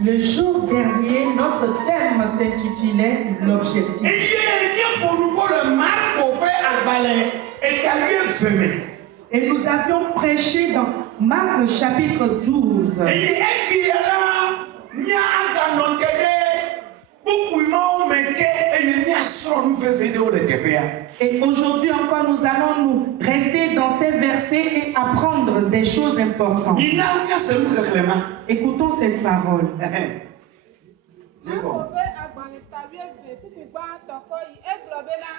Le jour dernier, notre thème s'intitulait l'objectif. Et nous avions prêché dans Marc chapitre 12. Et aujourd'hui encore, nous allons nous rester dans ces versets et apprendre des choses importantes. Écoutons cette parole.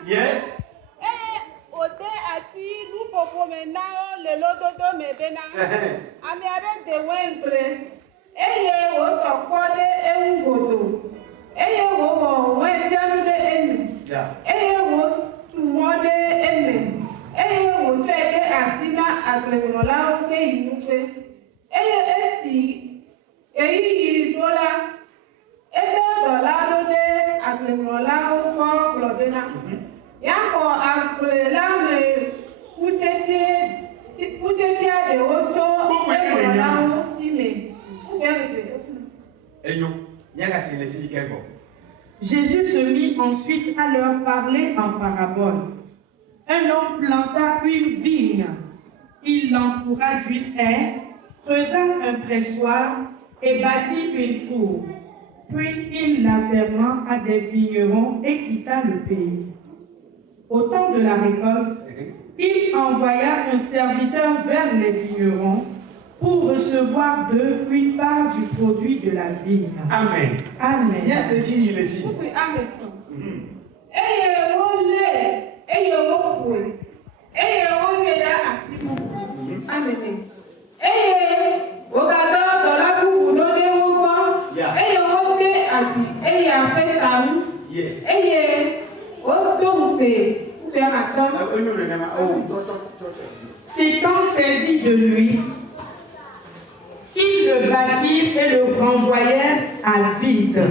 Yes. Jésus se mit ensuite à leur parler en parabole. Un homme planta une vigne. Il l'entoura d'une haie, creusa un pressoir et bâtit une tour. Puis il la ferma à des vignerons et quitta le pays. Au temps de la récolte, il envoya un serviteur vers les vignerons pour recevoir d'eux une part du produit de la vigne. Amen. Amen. Yes, les filles. Amen. Yes. S'étant saisi de lui, ils le battirent et le renvoyèrent à vide.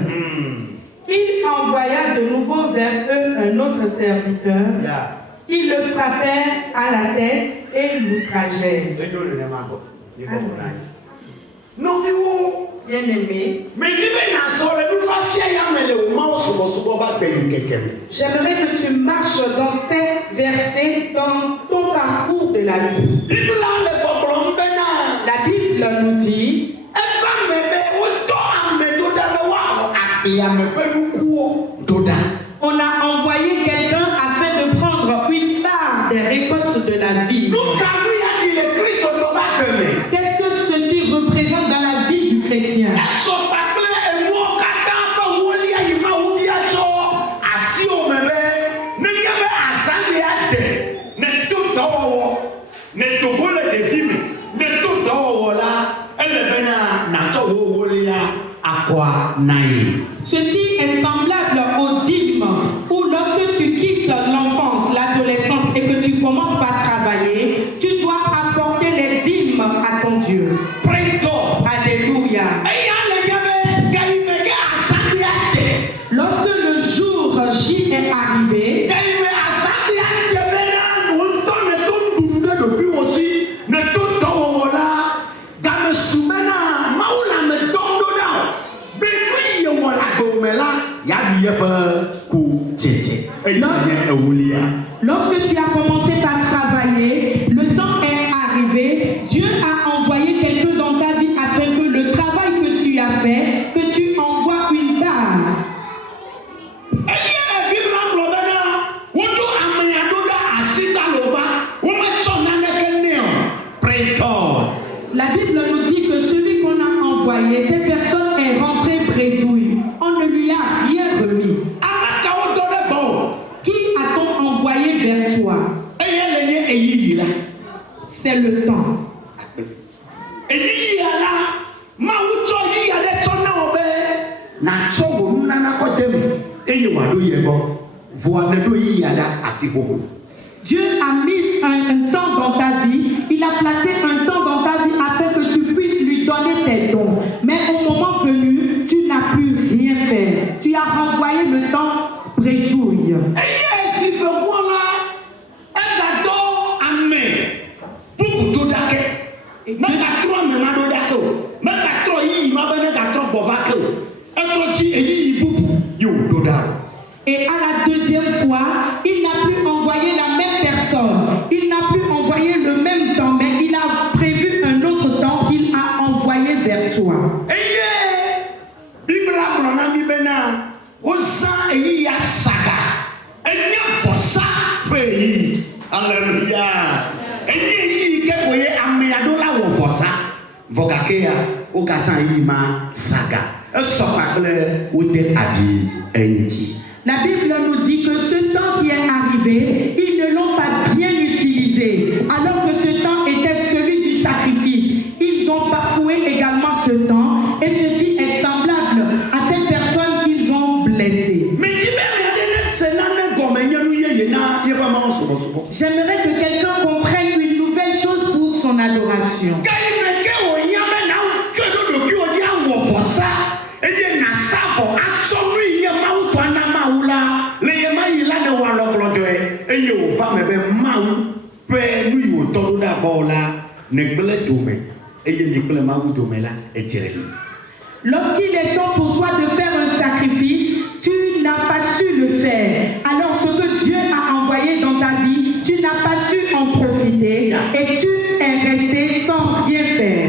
Il envoya de nouveau vers eux un autre serviteur. Ils le frappèrent à la tête et l'outragèrent. Bien-aimé, j'aimerais que tu marches dans ces versets dans ton parcours de la vie. La Bible nous dit on a envoyé quelqu'un afin de prendre une part des récoltes de la vie. Qu'est-ce que ceci représente dans la vie du chrétien? Ceci est semblable aux dîmes où lorsque tu quittes l'enfance, l'adolescence et que tu commences par travailler, tu dois apporter les dîmes à ton Dieu. Praise God. Alléluia. Lorsque le jour J est arrivé, lorsque tu as commencé à travailler, le temps est arrivé, Dieu a envoyé quelqu'un dans ta vie afin que le travail que tu as fait, que tu envoies une part. La Bible nous dit que celui qu'on a envoyé, cette personne est rentrée bredouille. On ne lui a rien remis. Qui a-t-on envoyé vers toi? C'est le temps. Dieu a mis un temps dans ta vie, il a placé un temps dans ta vie afin que tu puisses lui donner tes dons. Mais au moment venu, tu n'as pu rien faire. Tu as renvoyé le temps bredouille. Et à la deuxième fois, il n'a plus envoyé la même personne. Il n'a plus envoyé le même temps, mais il a prévu un autre temps qu'il a envoyé vers toi. Alléluia. La Bible nous dit que ce temps qui est arrivé, ils ne l'ont pas bien utilisé, alors que ce temps était celui du sacrifice. Ils ont bafoué également ce temps, et ceci est semblable à cette personne qu'ils ont blessée. J'aimerais que quelqu'un comprenne une nouvelle chose pour son adoration. Lorsqu'il est temps pour toi de faire un sacrifice, tu n'as pas su le faire. Alors ce que Dieu a envoyé dans ta vie, tu n'as pas su en profiter et tu es resté sans rien faire.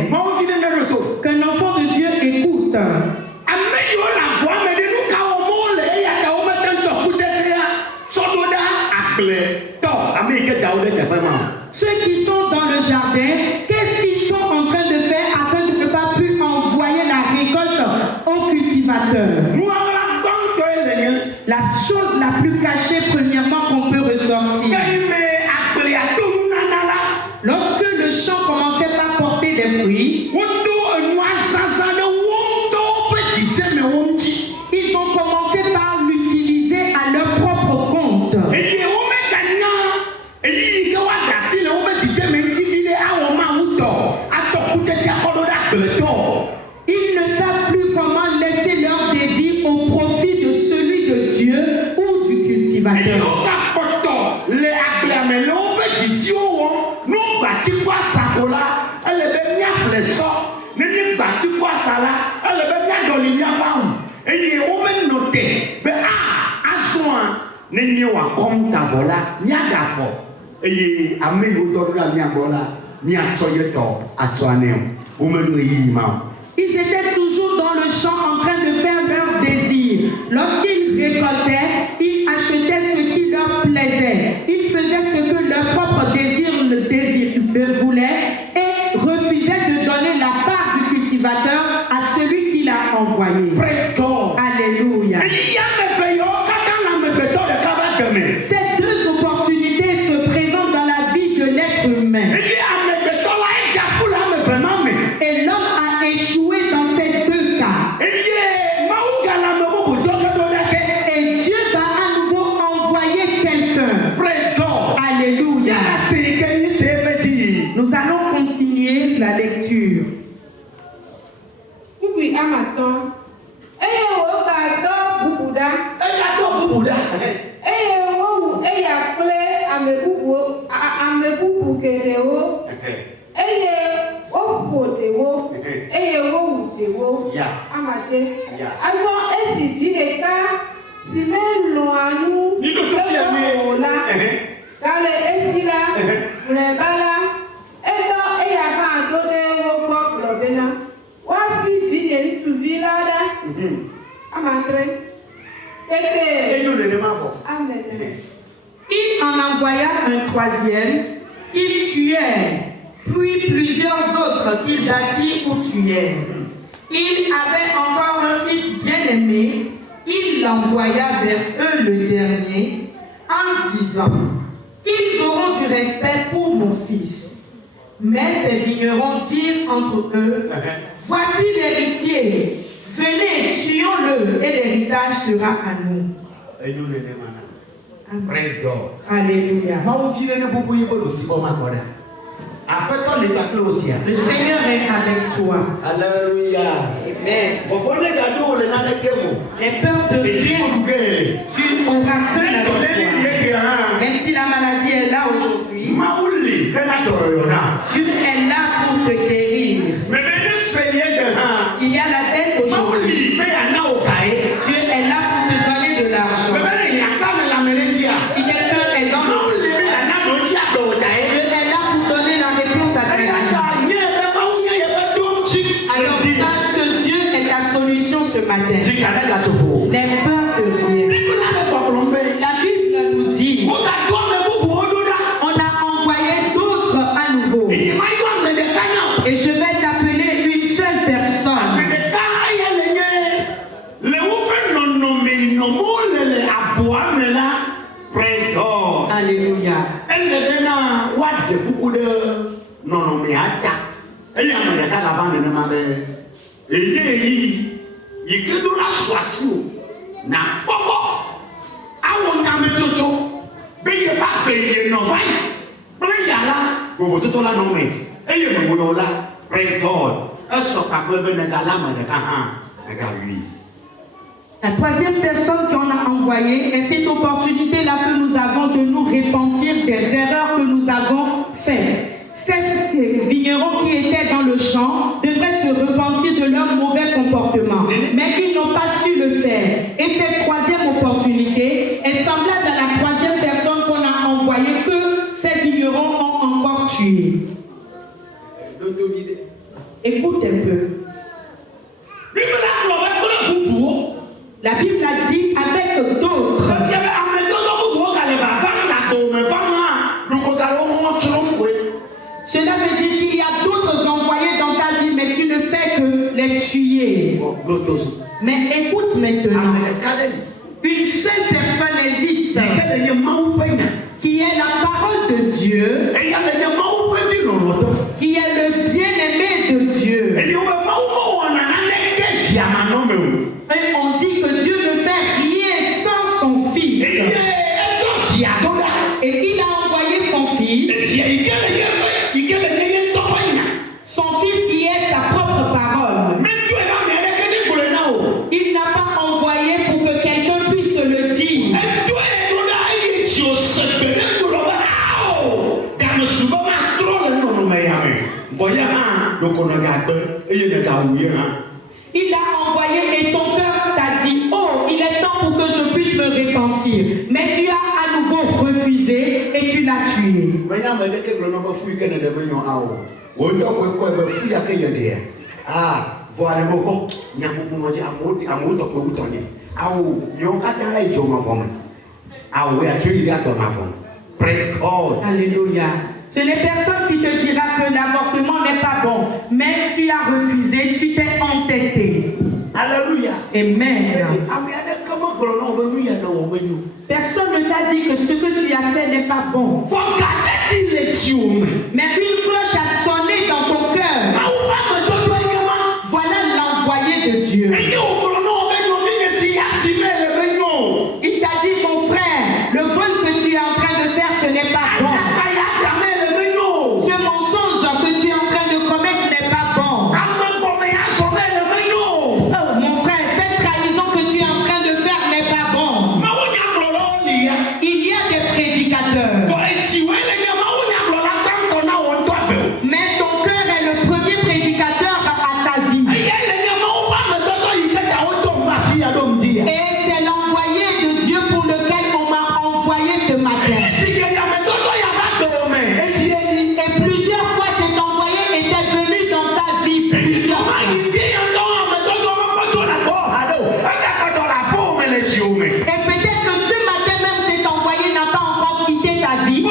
Qu'un enfant de Dieu écoute. Ceux qui sont dans le jardin, qu'est-ce qu'ils sont en train de faire afin de ne pas plus envoyer la récolte au cultivateur? La chose la plus cachée premièrement qu'on peut ressortir. Lorsque le champ commençait par porter des fruits, ils ont commencé par l'utiliser à leur propre compte. Ils ne savent plus comment laisser leur désir au profit de celui de Dieu ou du cultivateur. Ils étaient toujours dans le champ en train de faire leur désir. Lorsqu'ils récoltaient, ils achetaient ce qui leur plaisait. Ils faisaient ce que leur propre désir voulait et refusaient de donner la part du cultivateur à celui qui l'a envoyé. Alléluia. Ces deux opportunités se présentent dans la vie de l'être humain. Et l'homme a échoué dans ces deux cas. Et Dieu va à nouveau envoyer quelqu'un. Alléluia. Nous allons continuer la lecture. Il en envoya un troisième qu'il tuait, puis plusieurs autres qu'il battit ou tuait. Il avait encore un fils bien-aimé, il l'envoya vers eux le dernier, en disant: ils auront du respect pour mon fils. Mais ces vignerons dirent entre eux: voici l'héritier, venez, tuons-le, et l'héritage sera à nous. Amen. Praise God. Alléluia. Le Seigneur est avec toi. Alléluia. Amen. Les peurs de Dieu, tu auras peur avec toi. Même si la maladie est là aujourd'hui, Dieu est là pour te guérir. S'il y a la tête aujourd'hui, résolution ce matin. N'aie peur de rien. La Bible nous dit, on a envoyé d'autres à nouveau. Et je vais t'appeler une seule personne. Praise God. Alléluia. Praise God. La troisième personne qu'on a envoyée est cette opportunité-là que nous avons de nous repentir des erreurs que nous avons faites. Ces vignerons qui étaient dans le champ devraient se repentir de leur mauvais comportement, mais ils n'ont pas su le faire. Et cette troisième opportunité est semblable à la troisième personne qu'on a envoyée que ces vignerons ont encore tué. Écoute un peu. La Bible a dit avec d'autres. Cela veut dire qu'il y a d'autres envoyés dans ta vie, mais tu ne fais que les tuer. Mais écoute maintenant. Une seule personne existe qui est la parole de Dieu, qui est le bien-aimé de Dieu. Et on dit que Dieu ne fait rien sans son Fils. Et il a envoyé son Fils. Son Fils qui est sa propre parole. Il n'a pas envoyé pour que quelqu'un puisse te le dire. Il a envoyé et ton cœur t'a dit, oh, il est temps pour que je puisse me repentir. Mais tu as à nouveau refusé et tu l'as tué. Praise God. Alléluia. Ce n'est personne qui te dira que l'avortement n'est pas bon, mais tu as refusé, tu t'es entêté. Alléluia. Amen. Personne ne t'a dit que ce que tu as fait n'est pas bon. Mais une cloche a sonné dans ton cœur. Voilà l'envoyé de Dieu. Il t'a dit, mon frère, le vol que tu es en train de faire, ce n'est pas bon. Ce mensonge que tu es en train de commettre n'est pas bon. Oh, mon frère, cette trahison que tu es en train de faire n'est pas bon. Il y a des prédicateurs. Mais ton cœur est le premier prédicateur à ta vie. Et c'est l'envoyé de Dieu pour lequel on m'a envoyé ce matin. Et plusieurs fois cet envoyé était venu dans ta vie. Plusieurs fois. Et peut-être que ce matin même cet envoyé n'a pas encore quitté ta vie.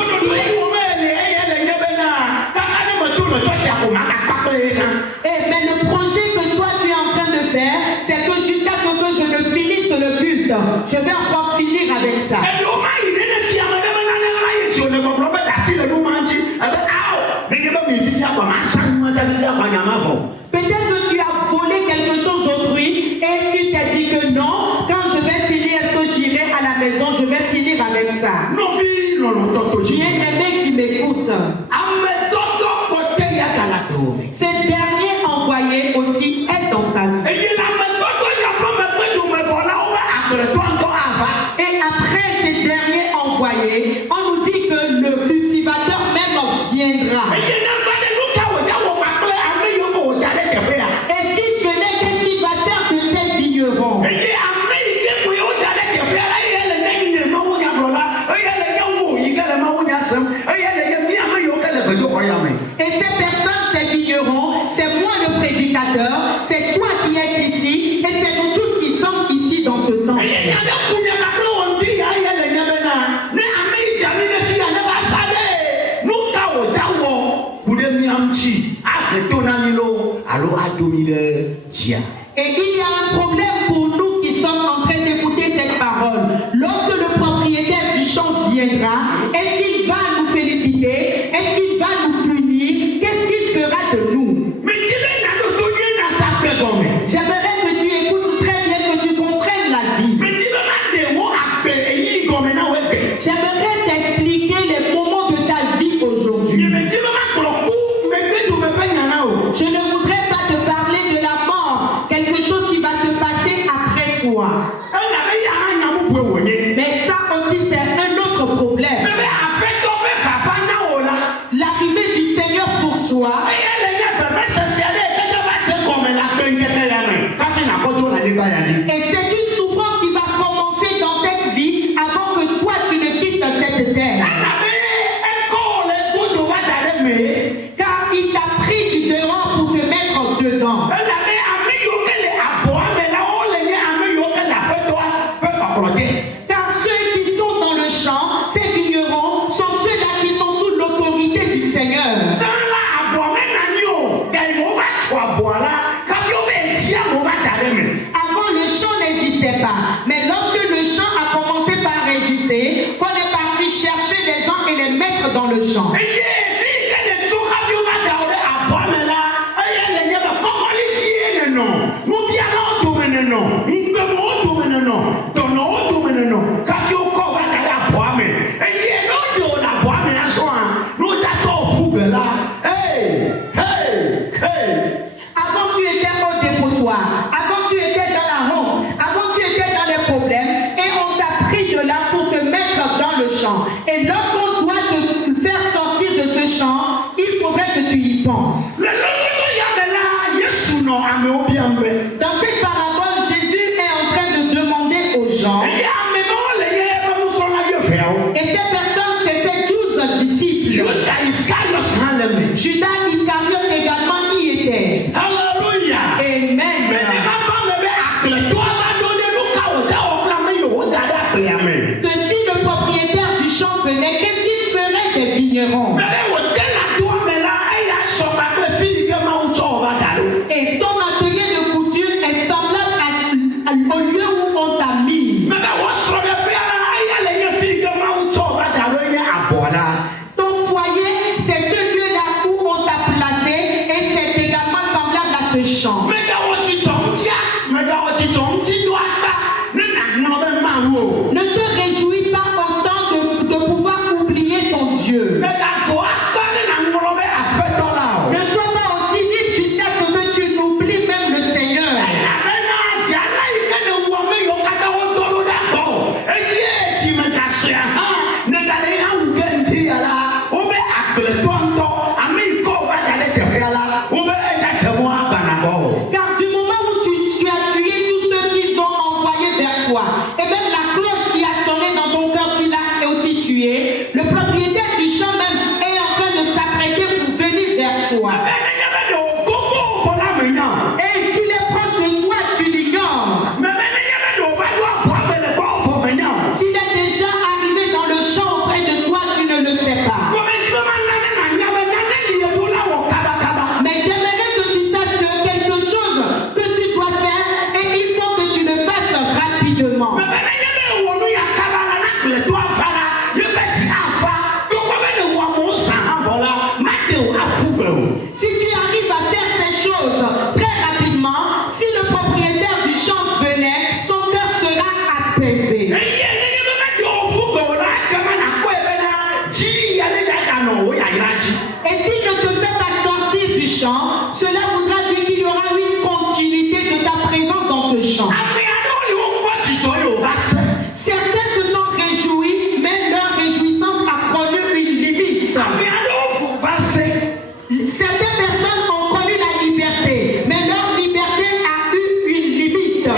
Mais le projet que toi tu es en train de faire, c'est que jusqu'à ce que je ne finisse le culte, je vais encore finir avec ça. Peut-être que tu as volé quelque chose d'autrui et tu t'es dit que non, quand je vais finir, est-ce que j'irai à la maison, je vais finir avec ça. Bien-aimé qui m'écoute, ce dernier envoyé aussi est dans ta vie. Et après ce dernier envoyé, on nous dit que le cultivateur même viendra. Et s'il venait, qu'est-ce qu'il va faire de ces vignerons? Et il y a un problème pour nous qui sommes en train d'écouter cette parole. Lorsque le propriétaire du champ viendra, est-ce qu'il va nous féliciter? Est-ce qu'il va nous punir? Qu'est-ce qu'il fera de nous? J'aimerais que tu écoutes très bien, que tu comprennes la vie. J'aimerais t'expliquer les moments de ta vie aujourd'hui. Je ne voudrais pas te parler de la mort, quelque chose qui va se passer après toi. Mais ça aussi, c'est un autre problème. L'arrivée du Seigneur pour toi. Et c'est une souffrance qui va commencer dans cette vie avant que toi tu ne quittes cette terre. Car il t'a pris du dehors pour te mettre dedans. Car ceux qui sont dans le champ, ces vignerons, sont ceux-là qui sont sous l'autorité du Seigneur. Avant, le champ n'existait pas. Mais lorsque le champ a commencé par résister, qu'on est parti chercher les gens et les mettre dans le champ. Avant tu étais au dépotoir, avant tu étais dans la honte, avant tu étais dans les problèmes et on t'a pris de là pour te mettre dans le champ. Et lorsqu'on doit te faire sortir de ce champ, il faudrait que tu y penses. Dans cette parabole, Jésus est en train de demander aux gens, et ces personnes, c'est ces 12 disciples. Judas Iscariote également y était. Alléluia. Amen. Que si le propriétaire du champ venait, qu'est-ce qu'il ferait des vignerons? Et ton atelier de couture est semblable au lieu où on t'a mis. Ton foyer, c'est ce lieu-là où on t'a placé et c'est également semblable à ce champ. Ne te réjouis pas autant de pouvoir oublier ton Dieu. Ne sois pas aussi vite jusqu'à ce que tu n'oublies même le Seigneur. Car du moment où tu as tué tous ceux qu'ils ont envoyés vers toi, et même la cloche qui a sonné dans ton cœur, tu l'as aussi tué, le propriétaire du champ même est en train de s'apprêter pour venir vers toi. Et s'il est proche de toi, tu l'ignores. S'il est déjà arrivé dans le champ auprès de toi, tu ne le sais pas. Mais j'aimerais que tu saches que quelque chose que tu dois faire, et il faut que tu le fasses rapidement. Si tu arrives à faire ces choses très rapidement, si le propriétaire du champ venait, son cœur sera apaisé. Et s'il ne te fait pas sortir du champ, cela voudra dire qu'il y aura une continuité de ta présence dans ce champ. Certains se sont réjouis, mais leur réjouissance a connu une limite. Certaines personnes ont connu la liberté, mais leur liberté a eu une limite.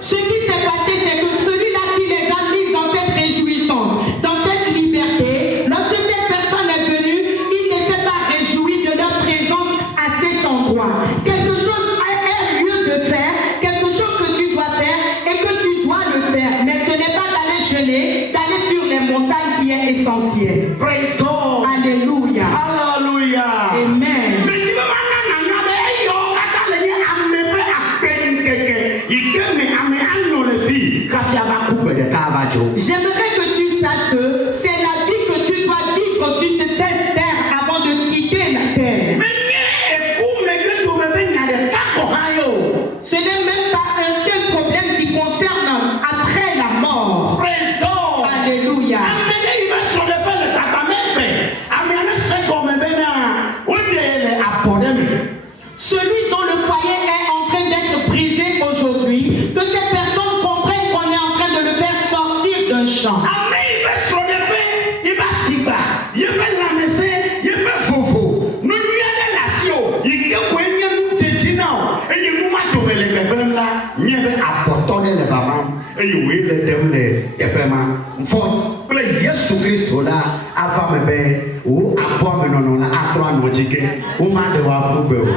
Ce qui s'est passé, c'est que celui-là qui les a mis dans cette réjouissance, dans cette liberté, lorsque cette personne est venue, il ne celui dont le foyer est en train d'être brisé aujourd'hui, que cette personne comprenne qu'on est en train de le faire sortir d'un champ. Amen. Il va se lever, il va s'y battre, il va l'amasser, il va fofo. Nous lui avons la sio, il va gagner nous tétinant. Et il nous m'a donné les bébés là, il va apporter les parents. Et il va les donner les paiements. Faut que Jésus Christ là, avant me bain, ou après me non là, à trois nous dire que, ou m'a de voir pour eux.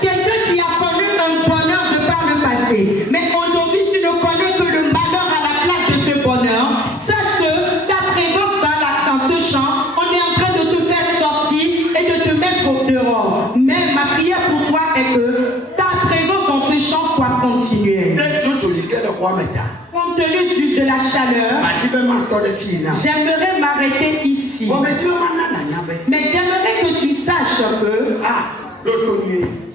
Quelqu'un qui a connu un bonheur de par le passé, mais aujourd'hui tu ne connais que le malheur à la place de ce bonheur, sache que ta présence dans ce champ, on est en train de te faire sortir et de te mettre au dehors. Mais ma prière pour toi est que ta présence dans ce champ soit continuelle. Compte tenu de la chaleur, j'aimerais m'arrêter ici. Mais j'aimerais que tu saches que...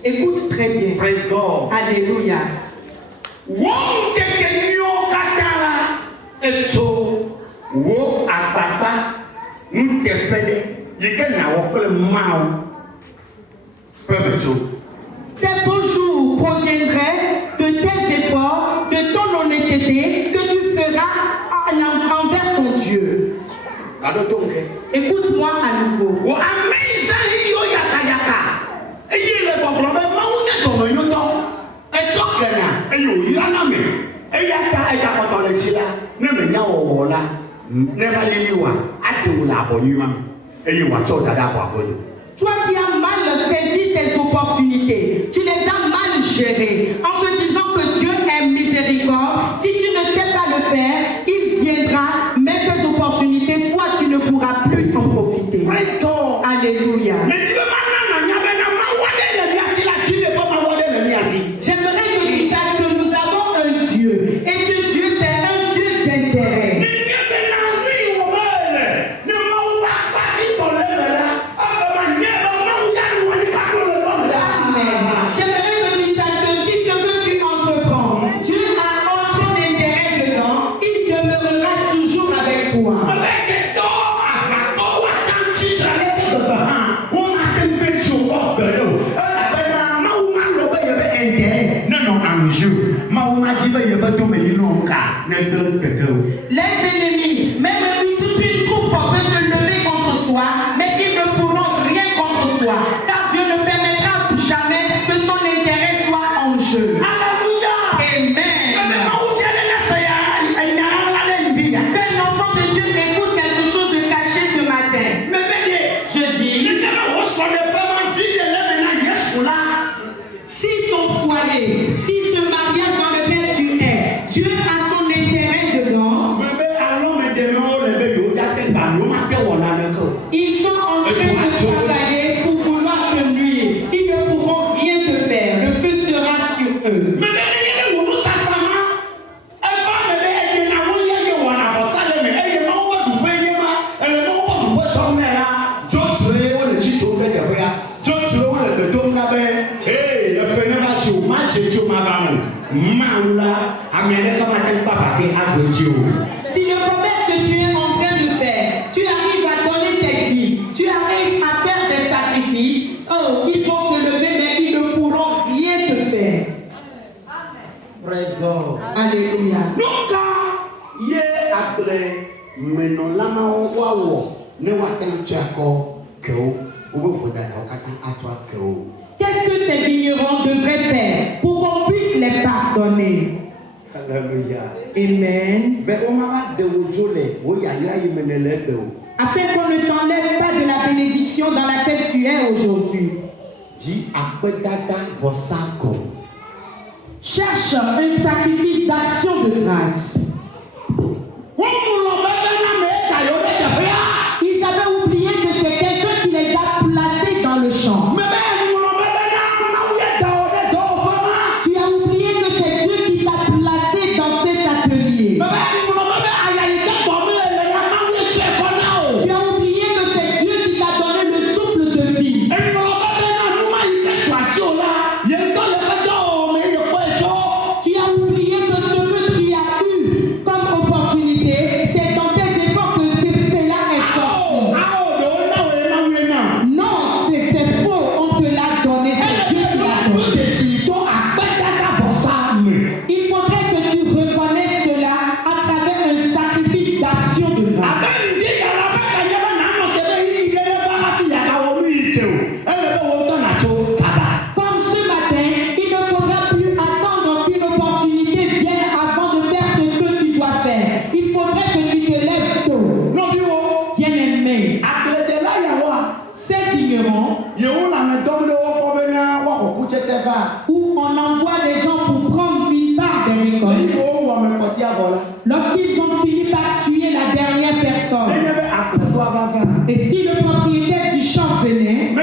Écoute très bien. Praise God. Alléluia. Tes beaux jours proviendraient de tes efforts, de ton honnêteté que tu feras envers ton Dieu. Écoute-moi à nouveau. Toi qui as mal saisi tes opportunités, tu les as mal gérées en te disant que Dieu est miséricorde. Si tu ne sais pas le faire, il viendra, mais ces opportunités, toi tu ne pourras plus en profiter. Alléluia. J'aimerais que tu saches que nous avons un Dieu, et ce Dieu c'est un Dieu d'intérêt. Les ennemis, même toute une troupe peut se lever contre toi, mais ils ne pourront rien contre toi, car Dieu ne permettra jamais que son intérêt soit en jeu. Amen. Que l'enfant de Dieu écoute quelque chose de caché ce matin. Je dis, si ton foyer, si ce mariage dans lequel tu es, Dieu a son intérêt dedans, ils sont en train de travailler pour vouloir te nuire. Ils ne pourront rien te faire. Le feu sera sur eux. Si le commerce que tu es en train de faire, tu arrives à donner tes dîmes, tu arrives à faire des sacrifices, oh, ils vont se lever, mais ils ne pourront rien te faire. Praise God. Alléluia. Qu'est-ce que ces vignerons devraient faire pour qu'on puisse les pardonner? Alléluia. Amen. Afin qu'on ne t'enlève pas de la bénédiction dans laquelle tu es aujourd'hui. Cherche un sacrifice d'action de grâce. Ils avaient oublié que c'est quelqu'un qui les a placés dans le champ. Tu as oublié que c'est Dieu qui t'a placé dans cet atelier. Tu as oublié que c'est Dieu qui t'a donné le souffle de vie. Tu as oublié que ce que tu as eu comme opportunité, c'est dans tes efforts que cela est sorti. Non, c'est faux, on te l'a donné, c'est Dieu qui l'a donné. où on envoie les gens pour prendre une part des récoltes. Lorsqu'ils ont fini par tuer la dernière personne, et si le propriétaire du champ venait,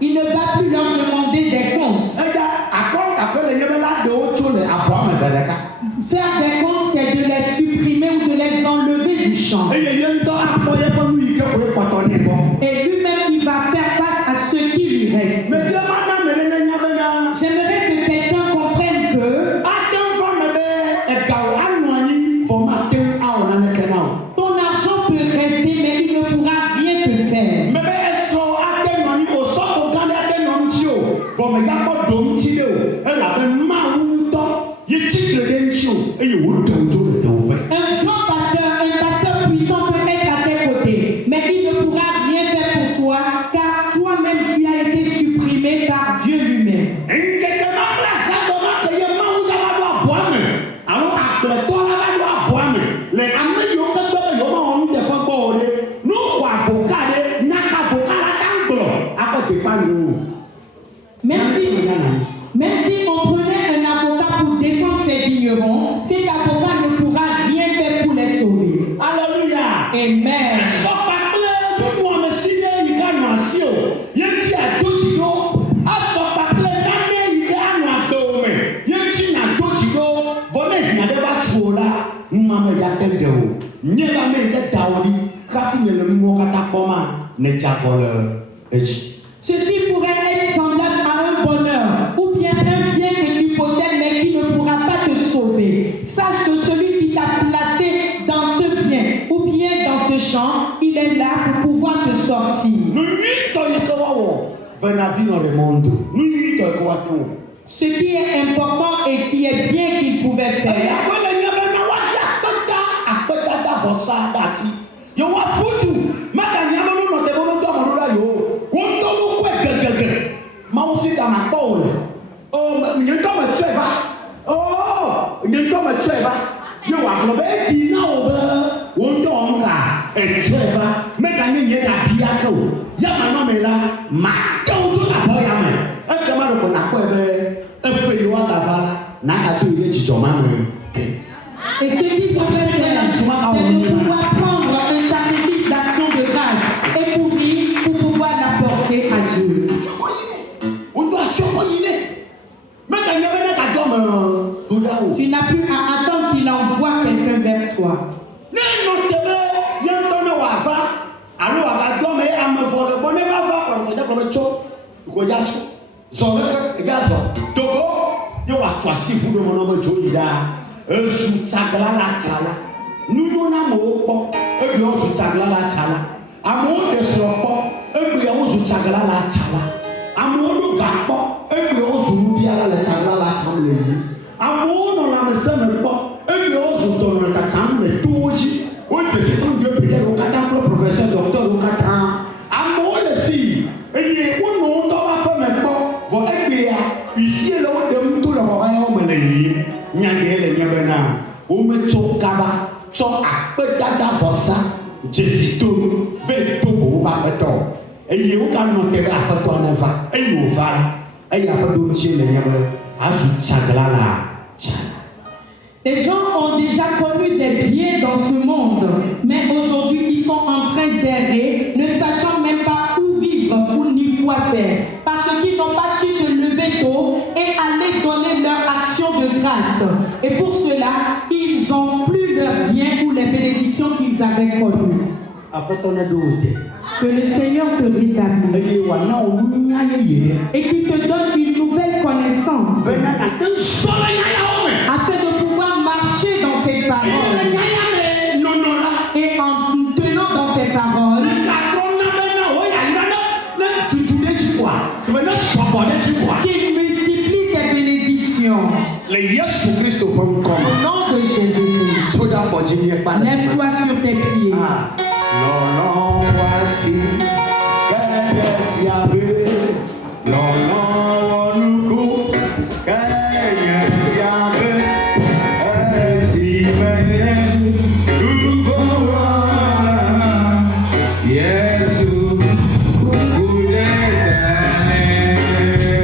il ne va plus leur demander des comptes. Faire des comptes, c'est de les supprimer ou de les enlever du champ. Et lui-même, il va faire face à ce qui lui reste. J'aimerais que quelqu'un comprenne que ton argent peut rester, mais il ne pourra rien te faire. Un grand pasteur, un pasteur puissant peut être à tes côtés, mais il ne pourra rien faire pour toi, car toi-même tu as été supprimé par Dieu lui-même. Même si on prenait un avocat pour défendre ses vignerons, cet avocat ne pourra rien faire pour les sauver. Alléluia. Amen. Ceci pourrait être semblable à un bonheur ou bien un bien que tu possèdes mais qui ne pourra pas te sauver. Sache que celui qui t'a placé dans ce bien ou bien dans ce champ, il est là pour pouvoir te sortir. Ce qui est important et qui est bien qu'il pouvait faire. Et ce qu'il faut faire, c'est de pouvoir prendre un sacrifice d'action de grâce et pour pouvoir l'apporter à Dieu. Tu n'as plus à attendre qu'il envoie quelqu'un vers toi. Les gens ont déjà connu des biens dans ce monde, mais aujourd'hui ils sont en train d'errer, ne sachant même pas où vivre ou ni quoi faire, parce qu'ils n'ont pas su se lever tôt et aller donner leur action de grâce. Et pour cela, ils n'ont plus leurs biens ou les bénédictions qu'ils avaient connues. Que le Seigneur te rétablisse et qu'il te donne une nouvelle connaissance afin de pouvoir marcher dans cette parole et en tenant dans ces paroles qu'il multiplie tes bénédictions. Au nom de Jésus-Christ, lève-toi sur tes pieds. Lọ́lọ́ wá sí bẹ́ẹ̀ sí abẹ́ lọ́lọ́ wọnúkú kẹ́yẹ sí abẹ́ ẹ̀ sí bẹ́ẹ̀ lúgbọ́ wá Yẹ́sù kúkú dé tẹ̀lé.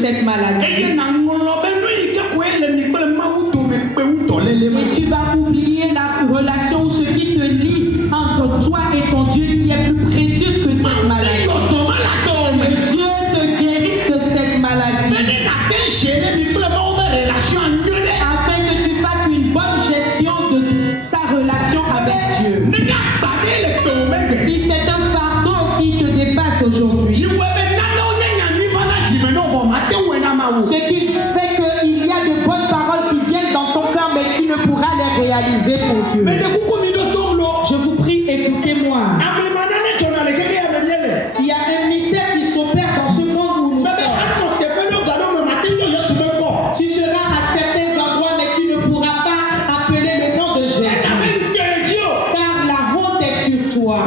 cette maladie. Et tu vas oublier la relation ou ce qui te lie entre toi et ton Dieu qui est plus précieux que cette maladie. Que Dieu te guérisse de cette maladie. Afin que tu fasses une bonne gestion de ta relation avec Dieu. Si c'est un fardeau qui te dépasse aujourd'hui, ce qui fait qu'il y a de bonnes paroles qui viennent dans ton cœur, mais tu ne pourras les réaliser pour Dieu. Je vous prie, écoutez-moi. Il y a un mystère qui s'opère dans ce monde où nous sommes. Tu seras à certains endroits, mais tu ne pourras pas appeler le nom de Jésus. Car la honte est sur toi.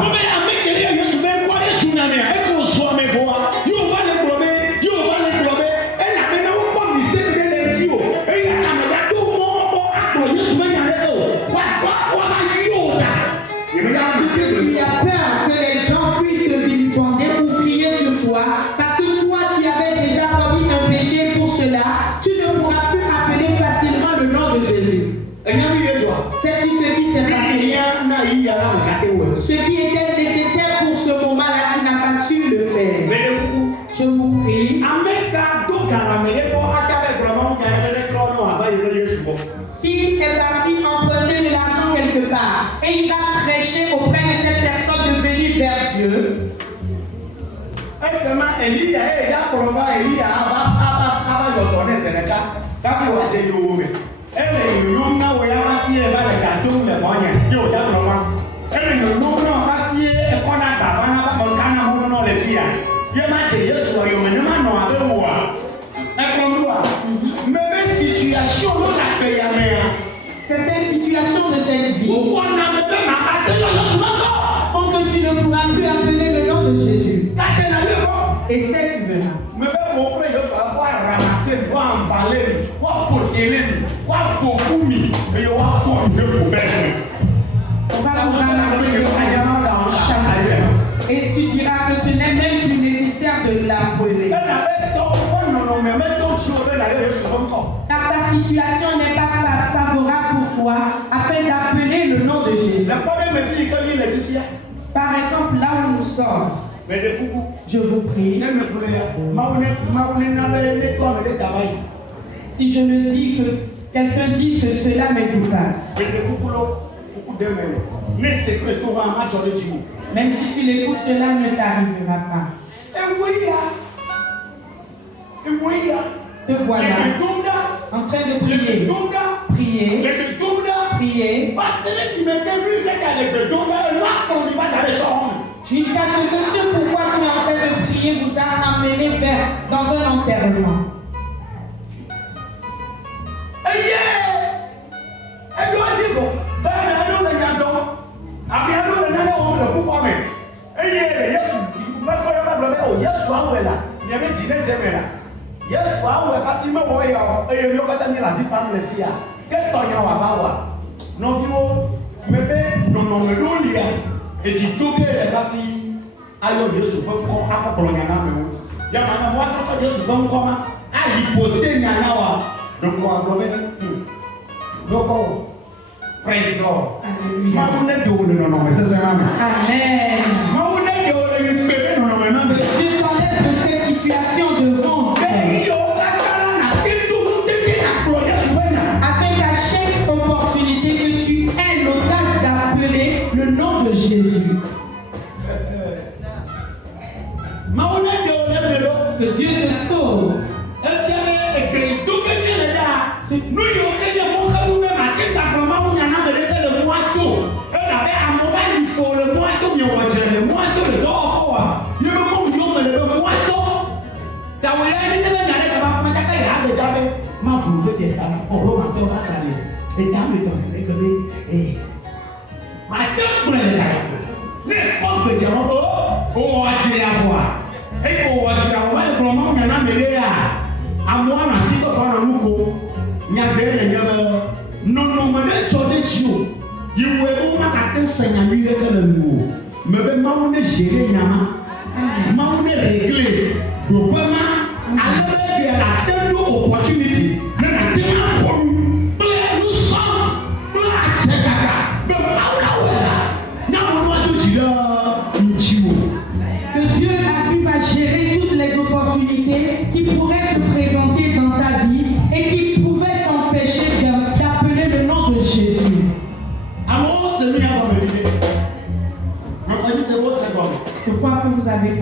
Tu as peur que les gens puissent te vilipender ou crier sur toi, parce que toi tu avais déjà commis un péché pour cela, tu ne pourras plus appeler facilement le nom de Jésus. Sais-tu ce qui s'est passé? Ce qui était nécessaire pour ce moment-là, tu n'as pas su le faire. Je vous prie. Qui est parti emprunter de l'argent quelque part et il va prêcher auprès de cette personne de venir vers Dieu. Certaines situations de cette vie font que tu ne pourras plus appeler le nom de Jésus. Et cette veut. On va vous ramasser et tu diras que ce n'est même plus nécessaire de l'appeler. Car ta situation n'est pas favorable pour toi afin d'appeler le nom de Jésus. Par exemple, là où nous sommes, je vous prie, si je le dis, que quelqu'un dise que cela me dépasse. Même si tu l'écoutes, cela ne t'arrivera pas. Te voilà en train de prier. Prier. Prier. Jusqu'à ce que ce pourquoi tu es en train de prier vous a amené dans un enterrement. Praise God. Amen. Dieu t'enlève de cette situation de honte. Afin qu'à chaque opportunité que tu aies l'audace d'appeler le nom de Jésus. Que Dieu te sauve.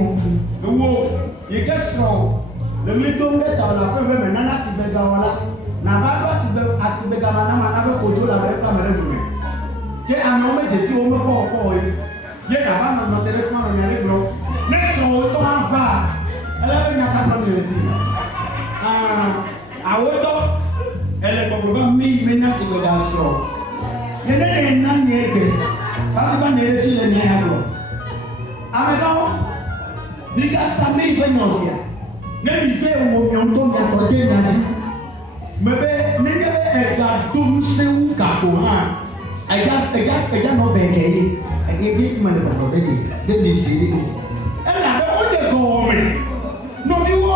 compris. Le mytho est dans la première maintenant, si vous avez n'a pas si vous avez kojo la belle comme elle est. J'ai un homme je suis au moins pour il y a pas notre téléphone dans les blocs. Mais son auto en va. Elle avait une carte de l'église. À auto, elle est probablement mis menace de garçon. Il y a un an niébé. Pas de les filles de niébé. Amédon, biga sami benyosia. Même idée au moment où on entendait Nadi. Mais n'ayez pas dum se ou kakoha. Ega no bengeye. Ega bi ma le babo de nisiri. Elle a on de gomme. No viwo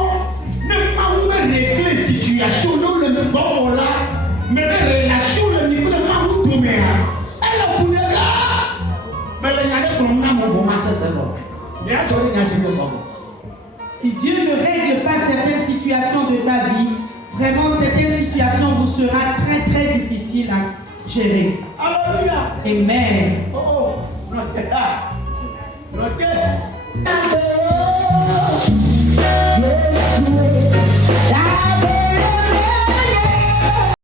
ne pas ou régler situation non le bon là. Mais les relations le niveau de ma ou domé. Elle a voulu là. Mais le nyane comme na mo bon ma c'est bon. Il y a toujours une agence ensemble. Si Dieu ne règle pas certaines situations de ta vie, vraiment certaines situations vous sera très très difficile à gérer. Alléluia. Amen. Oh,